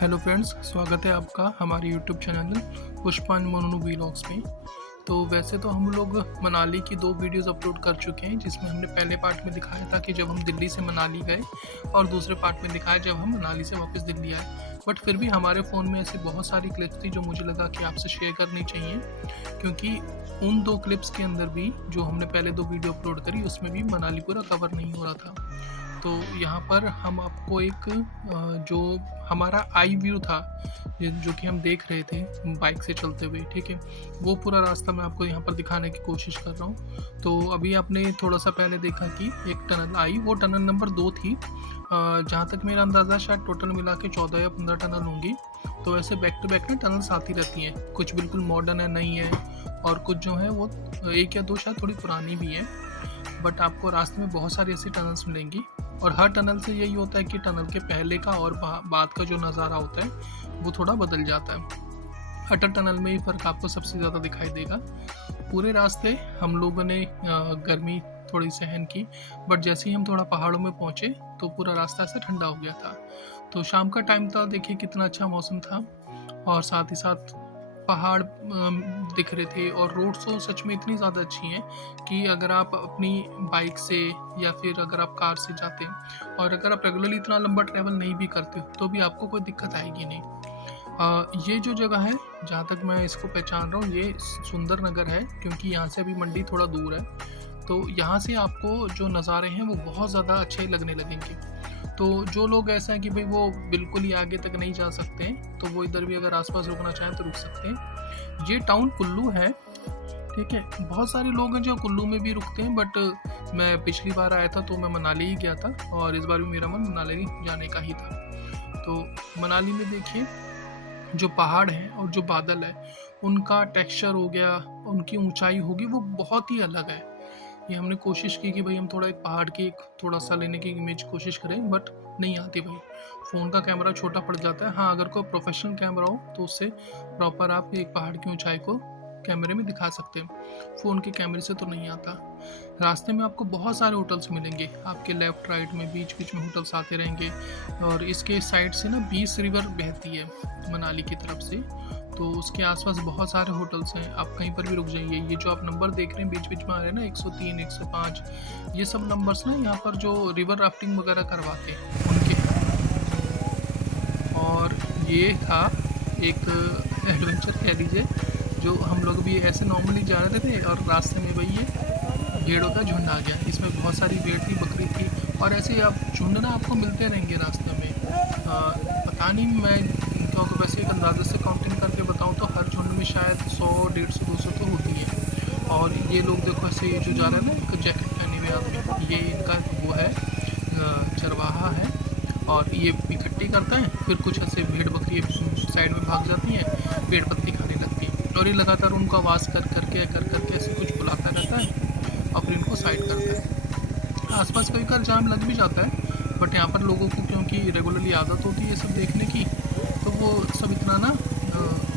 Hello friends, स्वागत है आपका हमारे यूट्यूब चैनल पुष्पान मोनू व्लॉग्स में। तो वैसे तो हम लोग मनाली की 2 वीडियोस अपलोड कर चुके हैं, जिसमें हमने पहले पार्ट में दिखाया था कि जब हम दिल्ली से मनाली गए, और दूसरे पार्ट में दिखाया जब हम मनाली से वापस दिल्ली आए। बट फिर भी हमारे फ़ोन में ऐसी बहुत सारी क्लिप्स थी जो मुझे लगा कि आपसे शेयर करनी चाहिए, क्योंकि उन 2 क्लिप्स के अंदर भी जो हमने पहले 2 वीडियो अपलोड करी उसमें भी मनाली पूरा कवर नहीं हो रहा था। तो यहाँ पर हम आपको एक जो हमारा आई व्यू था, जो कि हम देख रहे थे बाइक से चलते हुए, ठीक है, वो पूरा रास्ता मैं आपको यहाँ पर दिखाने की कोशिश कर रहा हूँ। तो अभी आपने थोड़ा सा पहले देखा कि एक टनल आई, वो टनल नंबर 2 थी। जहाँ तक मेरा अंदाज़ा शायद टोटल मिला के 14 या 15 टनल होंगी। तो ऐसे बैक टू बैक ना टनल्स आती रहती हैं, कुछ बिल्कुल मॉडर्न है, नई है, और कुछ जो है वो 1 या 2 शायद थोड़ी पुरानी भी है। बट आपको रास्ते में बहुत सारी ऐसी टनल्स मिलेंगी, और हर टनल से यही होता है कि टनल के पहले का और बाद का जो नज़ारा होता है वो थोड़ा बदल जाता है। अटल टनल में ही फ़र्क आपको सबसे ज़्यादा दिखाई देगा। पूरे रास्ते हम लोगों ने गर्मी थोड़ी सहन की, बट जैसे ही हम थोड़ा पहाड़ों में पहुँचे तो पूरा रास्ता ऐसे ठंडा हो गया था। तो शाम का टाइम था, देखिए कितना अच्छा मौसम था, और साथ ही साथ पहाड़ दिख रहे थे, और रोड्स तो सच में इतनी ज़्यादा अच्छी हैं कि अगर आप अपनी बाइक से या फिर अगर आप कार से जाते हैं, और अगर आप रेगुलरली इतना लंबा ट्रैवल नहीं भी करते हो तो भी आपको कोई दिक्कत आएगी नहीं। ये जो जगह है, जहाँ तक मैं इसको पहचान रहा हूँ, ये सुंदर नगर है, क्योंकि यहाँ से अभी मंडी थोड़ा दूर है। तो यहाँ से आपको जो नज़ारे हैं वो बहुत ज़्यादा अच्छे लगने लगेंगे। तो जो लोग ऐसा है कि भाई वो बिल्कुल ही आगे तक नहीं जा सकते हैं, तो वो इधर भी अगर आसपास रुकना चाहें तो रुक सकते हैं। ये टाउन कुल्लू है, ठीक है। बहुत सारे लोग हैं जो कुल्लू में भी रुकते हैं, बट मैं पिछली बार आया था तो मैं मनाली ही गया था, और इस बार भी मेरा मन मनाली जाने का ही था। तो मनाली में देखिए, जो पहाड़ हैं और जो बादल है, उनका टेक्सचर हो गया, उनकी ऊंचाई होगी, वो बहुत ही अलग है। ये हमने कोशिश की कि भाई हम थोड़ा एक पहाड़ की एक थोड़ा सा लेने की इमेज कोशिश करें, बट नहीं आती भाई। फ़ोन का कैमरा छोटा पड़ जाता है। हाँ, अगर कोई प्रोफेशनल कैमरा हो तो उससे प्रॉपर आप एक पहाड़ की ऊंचाई को कैमरे में दिखा सकते हैं। फ़ोन के कैमरे से तो नहीं आता। रास्ते में आपको बहुत सारे होटल्स मिलेंगे, आपके लेफ़्ट राइट में बीच बीच में होटल्स आते रहेंगे, और इसके साइड से ना 20 रिवर बहती है मनाली की तरफ से। तो उसके आसपास बहुत सारे होटल्स हैं, आप कहीं पर भी रुक जाइए। ये जो आप नंबर देख रहे हैं बीच बीच में आ रहे हैं ना, 103, 105, ये सब नंबर्स ना यहाँ पर जो रिवर राफ्टिंग वगैरह करवाते हैं उनके हैं। और ये था एक एडवेंचर कह लीजिए, जो हम लोग भी ऐसे नॉर्मली जा रहे थे, और रास्ते में भाई ये भेड़ों का झुंड आ गया। इसमें बहुत सारी भेड़ थी, बकरी थी, और ऐसे ही आप झुंड ना आपको मिलते रहेंगे रास्ते में। पता नहीं, मैं इनका वैसे एक अंदाजे से काउंटिंग करके बताऊँ तो हर झुंड में शायद 100, 150, 200 तो होती है। और ये लोग देखो ऐसे ये जो जा रहे हैं ना, एक जैकेट पहने हुए आदमी, ये इनका वो है, चरवाहा है, और ये इकट्ठी करता है, फिर कुछ ऐसे भेड़ बकरी साइड में भाग जाती हैं, पेड़ पत्ती खाने लगती हैं, और ये लगातार उनको आवाज़ कर करके ऐसे कुछ बुलाता रहता है, और फिर इनको साइड करता है। आसपास कई बार जाम लग भी जाता है, बट यहाँ पर लोगों को क्योंकि रेगुलरली आदत होती है ये सब देखने की, तो वो सब इतना ना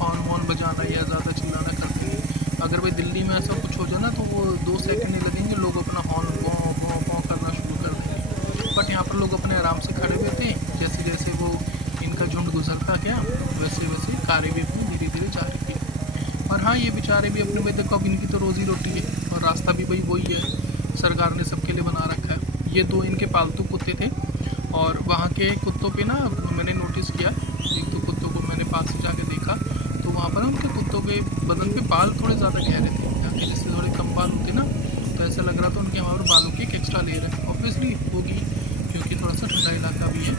हॉर्न वॉर्न बजाना या ज़्यादा चिल्लाना करते हैं। अगर भाई दिल्ली में ऐसा कुछ हो जाए ना, तो वो 2 सेकंड नहीं लगेंगे, लोग अपना हॉर्न भौं भौं भौं करना शुरू कर देंगे। बट यहाँ पर लोग अपने आराम से खड़े हुए थे, जैसे जैसे वो इनका झुंड गुजरता गया, वैसे वैसे कारें भी अपनी धीरे धीरे जा रही थी। और हाँ, ये बेचारे भी अपने में, देखो अब इनकी तो रोज़ी रोटी है, और रास्ता भी भाई वही है, सरकार ने सबके लिए बना रखा है। ये 2 इनके पालतू कुत्ते थे, और वहाँ के कुत्तों पे ना मैंने नोटिस किया, 1-2 कुत्तों को मैंने पास से जाके देखा, तो वहाँ पर ना उनके कुत्तों के बदन पे बाल थोड़े ज़्यादा गहरे थे। यहाँ के जैसे थोड़े कम बाल होते ना, तो ऐसा लग रहा था उनके वहाँ पर बालों की एक एक्स्ट्रा लेयर है। ऑब्वियसली होगी, क्योंकि थोड़ा सा ठंडा इलाका भी है।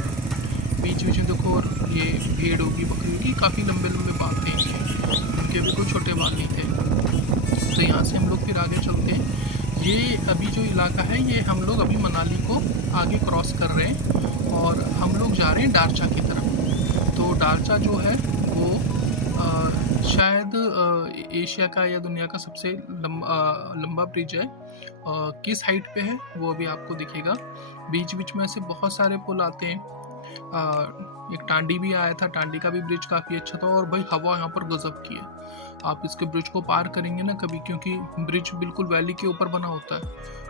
बीच बीच में देखो, और ये भेड़ होगी, बकरी होगी, काफ़ी लंबे लंबे बाल थे इनके, उनके भी कोई छोटे बाल नहीं थे। तो यहाँ से हम लोग फिर आगे चलते हैं। ये अभी जो इलाका है, ये हम लोग अभी मनाली को आगे क्रॉस कर रहे हैं, और हम लोग जा रहे हैं दारचा की तरफ। तो दारचा जो है वो शायद एशिया का या दुनिया का सबसे लंबा ब्रिज है। किस हाइट पे है वो अभी आपको दिखेगा। बीच बीच में ऐसे बहुत सारे पुल आते हैं, एक टांडी भी आया था, टांडी का भी ब्रिज काफ़ी अच्छा था। और भाई हवा यहाँ पर गजब की है। आप इसके ब्रिज को पार करेंगे ना कभी, क्योंकि ब्रिज बिल्कुल वैली के ऊपर बना होता है,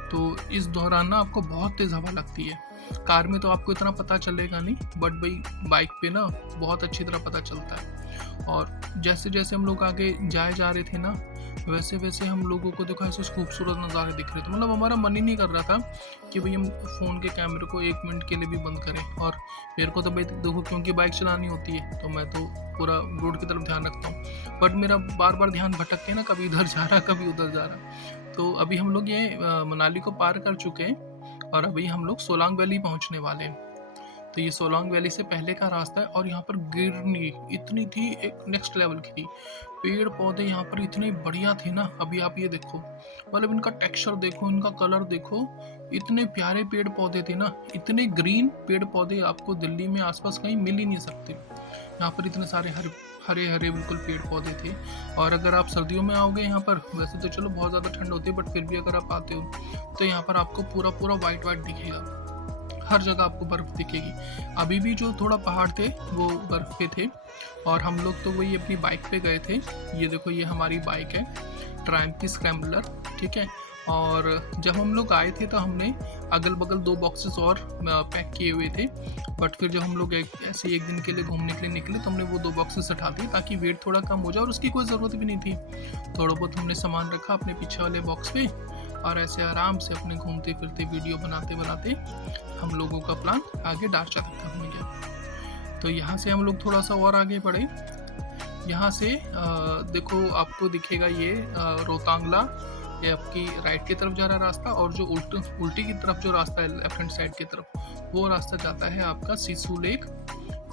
तो इस दौरान ना आपको बहुत तेज़ हवा लगती है। कार में तो आपको इतना पता चलेगा नहीं, बट भाई बाइक पे ना बहुत अच्छी तरह पता चलता है। और जैसे जैसे हम लोग आगे जाए जा रहे थे ना, वैसे वैसे हम लोगों को देखो ऐसे खूबसूरत नज़ारे दिख रहे थे। मतलब हमारा मन ही नहीं कर रहा था कि भाई हम फ़ोन के कैमरे को 1 मिनट के लिए भी बंद करें। और मेरे को तो भाई देखो, क्योंकि बाइक चलानी होती है तो मैं तो पूरा रोड की तरफ ध्यान रखता हूँ, बट मेरा बार बार ध्यान भटक के ना कभी इधर जा रहा कभी उधर जा रहा। तो अभी हम लोग ये मनाली को पार कर चुके हैं और अभी हम लोग सोलांग वैली पहुँचने वाले हैं। तो ये सोलांग वैली से पहले का रास्ता है और यहाँ पर गिरनी इतनी थी, एक नेक्स्ट लेवल की थी। पेड़ पौधे यहाँ पर इतने बढ़िया थे ना, अभी आप ये देखो, मतलब इनका टेक्सचर देखो, इनका कलर देखो, इतने प्यारे पेड़ पौधे थे ना। इतने ग्रीन पेड़ पौधे आपको दिल्ली में आसपास कहीं मिल ही नहीं सकते। यहाँ पर इतने सारे हरे हरे बिल्कुल पेड़ पौधे थे। और अगर आप सर्दियों में आओगे यहाँ पर, वैसे तो चलो बहुत ज़्यादा ठंड होती है, बट फिर भी अगर आप आते हो तो यहाँ पर आपको पूरा पूरा वाइट वाइट दिखेगा। हर जगह आपको बर्फ़ दिखेगी। अभी भी जो थोड़ा पहाड़ थे वो बर्फ़ पे थे और हम लोग तो वही अपनी बाइक पे गए थे। ये देखो, ये हमारी बाइक है, ट्रायम्फ की स्क्रैम्बलर, ठीक है। और जब हम लोग आए थे तो हमने अगल बगल 2 बॉक्सेस और पैक किए हुए थे, बट फिर जब हम लोग ऐसे एक दिन के लिए घूमने के लिए निकले तो हमने वो 2 बॉक्सेस हटा दिए ताकि वेट थोड़ा कम हो जाए, और उसकी कोई ज़रूरत भी नहीं थी। थोड़ा बहुत हमने सामान रखा अपने पीछे वाले बॉक्स पे और ऐसे आराम से अपने घूमते फिरते वीडियो बनाते बनाते हम लोगों का प्लान आगे डारचा तक का हो गया। तो यहाँ से हम लोग थोड़ा सा और आगे बढ़े। यहाँ से देखो आपको दिखेगा ये रोहतांगला, ये आपकी राइट की तरफ जा रहा रास्ता, और जो उल्टी की तरफ जो रास्ता है लेफ्ट हैंड साइड की तरफ, वो रास्ता जाता है आपका सिसु लेक।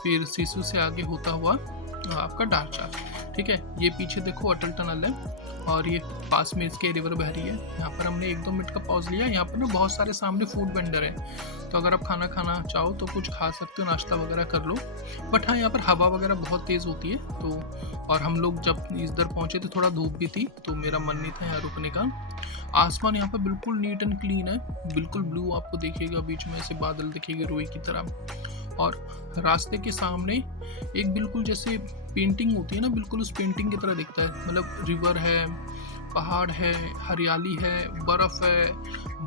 फिर सिसु से आगे होता हुआ आपका डारचा, ठीक है। ये पीछे देखो अटल टनल है और ये पास में इसके रिवर बह रही है। यहाँ पर हमने 1-2 मिनट का पॉज लिया। यहाँ पर ना बहुत सारे सामने फूड वेंडर है, तो अगर आप खाना खाना चाहो तो कुछ खा सकते हो, नाश्ता वगैरह कर लो। बट हाँ, यहाँ पर हवा वगैरह बहुत तेज़ होती है। तो और हम लोग जब इधर पहुँचे तो थोड़ा धूप भी थी, तो मेरा मन नहीं था यहाँ रुकने का। आसमान यहाँ पर बिल्कुल नीट एंड क्लीन है, बिल्कुल ब्लू आपको दिखेगा, बीच में ऐसे बादल दिखेंगे रुई की तरह। और रास्ते के सामने एक बिल्कुल जैसे पेंटिंग होती है ना, बिल्कुल उस पेंटिंग की तरह दिखता है। मतलब रिवर है, पहाड़ है, हरियाली है, बर्फ़ है,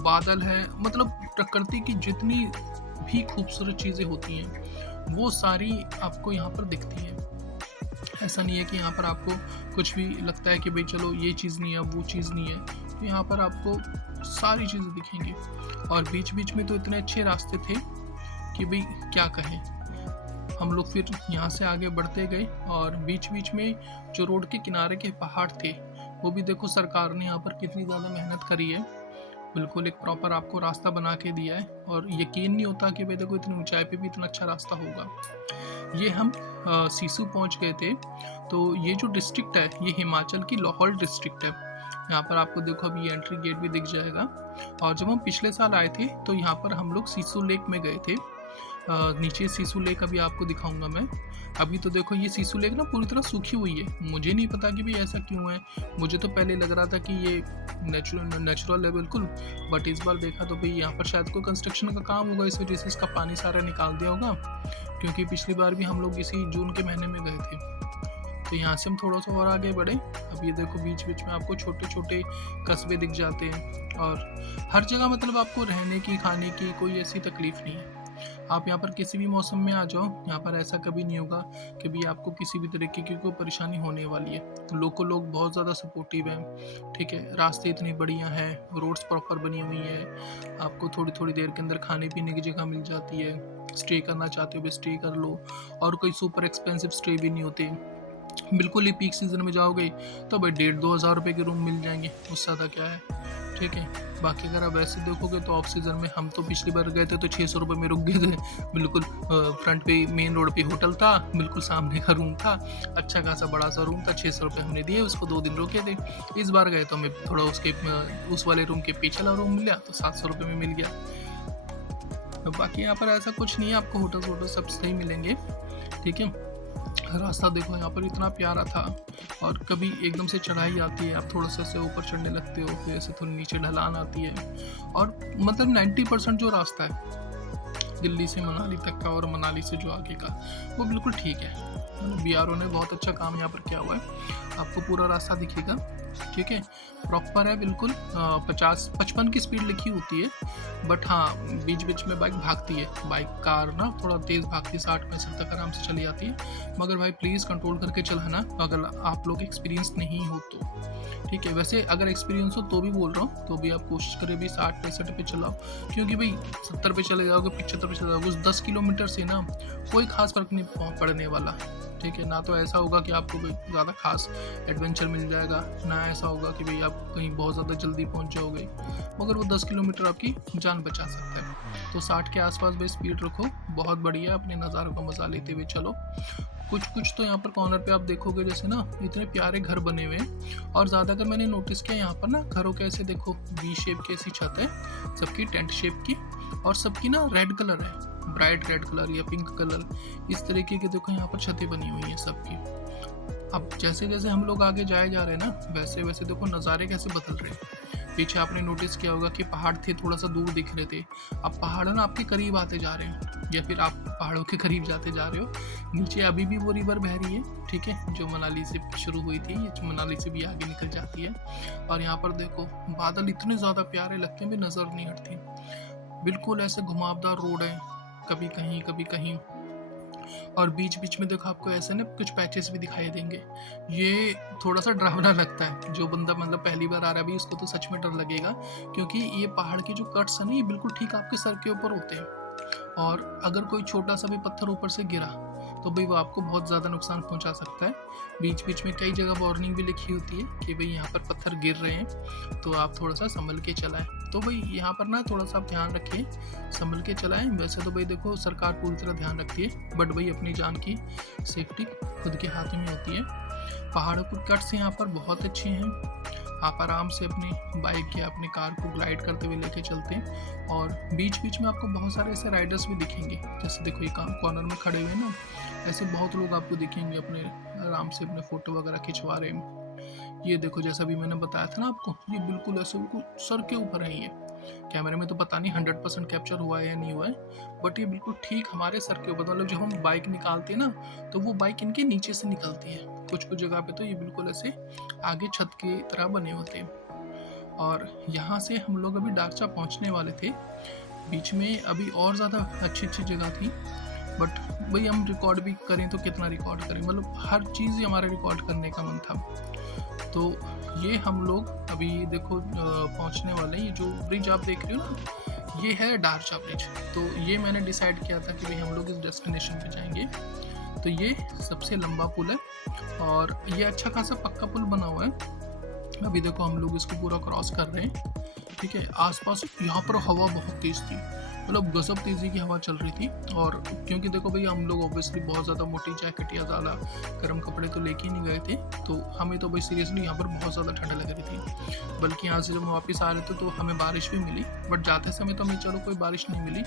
बादल है, मतलब प्रकृति की जितनी भी खूबसूरत चीज़ें होती हैं वो सारी आपको यहाँ पर दिखती हैं। ऐसा नहीं है कि यहाँ पर आपको कुछ भी लगता है कि भाई चलो ये चीज़ नहीं है, वो चीज़ नहीं है। तो यहाँ पर आपको सारी चीज़ें दिखेंगी। और बीच बीच में तो इतने अच्छे रास्ते थे कि भाई क्या कहें। हम लोग फिर यहाँ से आगे बढ़ते गए और बीच बीच में जो रोड के किनारे के पहाड़ थे वो भी देखो सरकार ने यहाँ पर कितनी ज़्यादा मेहनत करी है। बिल्कुल एक प्रॉपर आपको रास्ता बना के दिया है और यकीन नहीं होता कि भाई देखो इतनी ऊंचाई पे भी इतना अच्छा रास्ता होगा। ये हम सिसु पहुँच गए थे। तो ये जो डिस्ट्रिक्ट है ये हिमाचल की लाहौल डिस्ट्रिक्ट है। यहाँ पर आपको देखो अभी एंट्री गेट भी दिख जाएगा। और जब हम पिछले साल आए थे तो यहाँ पर हम लोग सिसु लेक में गए थे। नीचे सिसु लेक अभी आपको दिखाऊंगा मैं। अभी तो देखो ये सिसु लेक ना पूरी तरह सूखी हुई है। मुझे नहीं पता कि भाई ऐसा क्यों है, मुझे तो पहले लग रहा था कि ये नेचुरल है बिल्कुल, बट इस बार देखा तो भाई यहाँ पर शायद कोई कंस्ट्रक्शन का काम होगा, इस वजह से इसका पानी सारा निकाल दिया होगा। क्योंकि पिछली बार भी हम लोग इसी जून के महीने में गए थे। तो यहाँ से हम थोड़ा सा और आगे बढ़े। अब ये देखो बीच बीच में आपको छोटे छोटे कस्बे दिख जाते हैं और हर जगह मतलब आपको रहने की खाने की कोई ऐसी तकलीफ नहीं है। आप यहाँ पर किसी भी मौसम में आ जाओ, यहाँ पर ऐसा कभी नहीं होगा कि भी आपको किसी भी तरीके की कोई परेशानी होने वाली है। लोग बहुत ज़्यादा सपोर्टिव हैं, ठीक है। रास्ते इतनी बढ़िया हैं, रोड्स प्रॉपर बनी हुई है, आपको थोड़ी थोड़ी देर के अंदर खाने पीने की जगह मिल जाती है। स्टे करना चाहते हो भी स्टे कर लो, और कोई सुपर एक्सपेंसिव स्टे भी नहीं होते। बिल्कुल ही पीक सीज़न में जाओगे तो भाई 1,500-2 हज़ार रुपये के रूम मिल जाएंगे, उससे ज़्यादा क्या है, ठीक है। बाकी अगर आप वैसे देखोगे तो ऑफ सीज़न में हम तो पिछली बार गए थे तो 600 रुपये में रुक गए थे। बिल्कुल फ्रंट पे मेन रोड पे होटल था, बिल्कुल सामने का रूम था, अच्छा खासा बड़ा सा रूम था। 600 रुपये हमने दिए, उसको 2 दिन रुके थे। इस बार गए तो हमें थोड़ा उस वाले रूम के पीछे वाला रूम मिला तो 700 रुपये में मिल गया। बाकी यहाँ पर ऐसा कुछ नहीं है, आपको होटल सब सही मिलेंगे, ठीक है। रास्ता देखो यहाँ पर इतना प्यारा था, और कभी एकदम से चढ़ाई आती है, आप थोड़ा सा से ऊपर चढ़ने लगते हो, फिर ऐसे थोड़ी नीचे ढलान आती है। और मतलब 90% जो रास्ता है दिल्ली से मनाली तक का और मनाली से जो आगे का, वो बिल्कुल ठीक है। बीआरओ ने बहुत अच्छा काम यहाँ पर किया हुआ है। आपको पूरा रास्ता दिखेगा, ठीक है, प्रॉपर है बिल्कुल। 50-55 की स्पीड लिखी होती है, बट हाँ बीच बीच में बाइक भागती है। बाइक कार ना थोड़ा तेज़ भागती है, 60-65 तक आराम से चली जाती है। मगर भाई प्लीज़ कंट्रोल करके चलाना अगर आप लोग एक्सपीरियंस नहीं हो तो, ठीक है। वैसे अगर एक्सपीरियंस हो तो भी बोल रहा हूँ, तो भी आप कोशिश करें भी 60-65 पे चलाओ, क्योंकि भाई 70 पे चले जाओगे, 75 पे चले जाओगे, उस 10 किलोमीटर से ना कोई खास फर्क नहीं पड़ने वाला, ठीक है। ना तो ऐसा होगा कि आपको कोई ज़्यादा खास एडवेंचर मिल जाएगा, ना ऐसा होगा कि भाई आप कहीं बहुत ज़्यादा जल्दी पहुंच जाओगे, मगर वो 10 किलोमीटर आपकी जान बचा सकता है। तो 60 के आसपास भाई स्पीड रखो, बहुत बढ़िया, अपने नज़ारों का मज़ा लेते हुए चलो। कुछ तो यहाँ पर कॉर्नर पे आप देखोगे जैसे ना इतने प्यारे घर बने हुए हैं, और ज़्यादातर मैंने नोटिस किया यहाँ पर ना घरों के ऐसे देखो वी शेप की ऐसी छत है सबकी, टेंट शेप की, और सबकी ना रेड कलर है, ब्राइट रेड कलर या पिंक कलर, इस तरीके की देखो यहाँ पर छतें बनी हुई हैं सबकी। अब जैसे जैसे हम लोग आगे जाए जा रहे हैं ना, वैसे वैसे देखो नज़ारे कैसे बदल रहे हैं। पीछे आपने नोटिस किया होगा कि पहाड़ थे थोड़ा सा दूर दिख रहे थे, अब पहाड़ ना आपके करीब आते जा रहे हैं, या फिर आप पहाड़ों के करीब जाते जा रहे हो। नीचे अभी भी वो रिवर बह रही है, ठीक है, जो मनाली से शुरू हुई थी, ये मनाली से भी आगे निकल जाती है। और यहाँ पर देखो बादल इतने ज़्यादा प्यारे लगते हैं, भी नज़र नहीं हटती। बिल्कुल ऐसे घुमावदार रोड है, कभी कहीं कभी कहीं, और बीच बीच में देखो आपको ऐसे ना कुछ पैचेस भी दिखाई देंगे। ये थोड़ा सा डरावना लगता है, जो बंदा मतलब पहली बार आ रहा है भी उसको तो सच में डर लगेगा, क्योंकि ये पहाड़ के जो कट्स हैं ना, ये बिल्कुल ठीक आपके सर के ऊपर होते हैं, और अगर कोई छोटा सा भी पत्थर ऊपर से गिरा तो भाई वो आपको बहुत ज़्यादा नुकसान पहुंचा सकता है। बीच बीच में कई जगह वार्निंग भी लिखी होती है कि भाई यहाँ पर पत्थर गिर रहे हैं, तो आप थोड़ा सा संभल के चलाएं। तो भाई यहाँ पर ना थोड़ा सा आप ध्यान रखिए, संभल के चलाएं। वैसे तो भाई देखो सरकार पूरी तरह ध्यान रखती है, बट भाई अपनी जान की सेफ्टी खुद के हाथ में होती है। पहाड़ों के कट्स यहाँ पर बहुत अच्छे हैं, आप आराम से अपनी बाइक या अपनी कार को ग्लाइड करते हुए लेके चलते हैं। और बीच बीच में आपको बहुत सारे ऐसे राइडर्स भी दिखेंगे, जैसे देखो ये कॉर्नर में खड़े हुए ना, ऐसे बहुत लोग आपको दिखेंगे अपने आराम से अपने फ़ोटो वगैरह खिंचवा रहे हैं। ये देखो जैसा भी मैंने बताया था ना आपको, ये बिल्कुल ऐसे बिल्कुल सर के ऊपर है। ये कैमरे में तो पता नहीं 100% कैप्चर हुआ है या नहीं हुआ है, बट ये बिल्कुल ठीक हमारे सर के ऊपर, मतलब जब हम बाइक निकालते हैं ना तो वो बाइक इनके नीचे से निकलती है। कुछ कुछ जगह पे तो ये बिल्कुल ऐसे आगे छत की तरह बने होते हैं। और यहाँ से हम लोग अभी डाकचा पहुँचने वाले थे, बीच में अभी और ज़्यादा अच्छी अच्छी जगह थी, बट भाई हम रिकॉर्ड भी करें तो कितना रिकॉर्ड करें, मतलब हर चीज़ ही हमारा रिकॉर्ड करने का मन था। तो ये हम लोग अभी देखो पहुंचने वाले हैं। ये जो ब्रिज आप देख रहे हो ना, ये है डारचा ब्रिज। तो ये मैंने डिसाइड किया था कि भाई हम लोग इस डेस्टिनेशन पे जाएंगे। तो ये सबसे लंबा पुल है, और ये अच्छा खासा पक्का पुल बना हुआ है। अभी देखो हम लोग इसको पूरा क्रॉस कर रहे हैं, ठीक है। आसपास यहाँ पर हवा बहुत तेज़ थी, मतलब गजब तेज़ी की हवा चल रही थी। और क्योंकि देखो भैया हम लोग ऑब्वियसली बहुत ज़्यादा मोटी जैकेट या ज़्यादा गर्म कपड़े तो लेके ही नहीं गए थे, तो हमें तो भाई सीरियसली यहाँ पर बहुत ज़्यादा ठंड लग रही थी। बल्कि यहाँ से जब हम वापस आ रहे थे तो हमें बारिश भी मिली, बट जाते समय तो हमें चलो कोई बारिश नहीं मिली,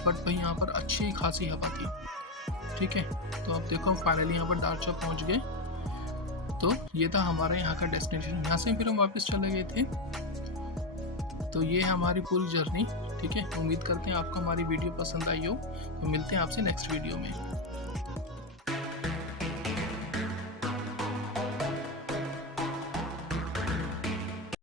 बट भाई यहाँ पर अच्छी खासी हवा थी, ठीक है। तो अब देखो फाइनली यहाँ पर डारचा पहुँच गए। तो ये था हमारा यहाँ का डेस्टिनेशन, यहाँ से फिर हम वापस चले गए थे। तो ये है हमारी पूरी जर्नी, ठीक है। उम्मीद करते हैं आपको हमारी वीडियो पसंद आई हो। तो मिलते हैं आपसे नेक्स्ट वीडियो में।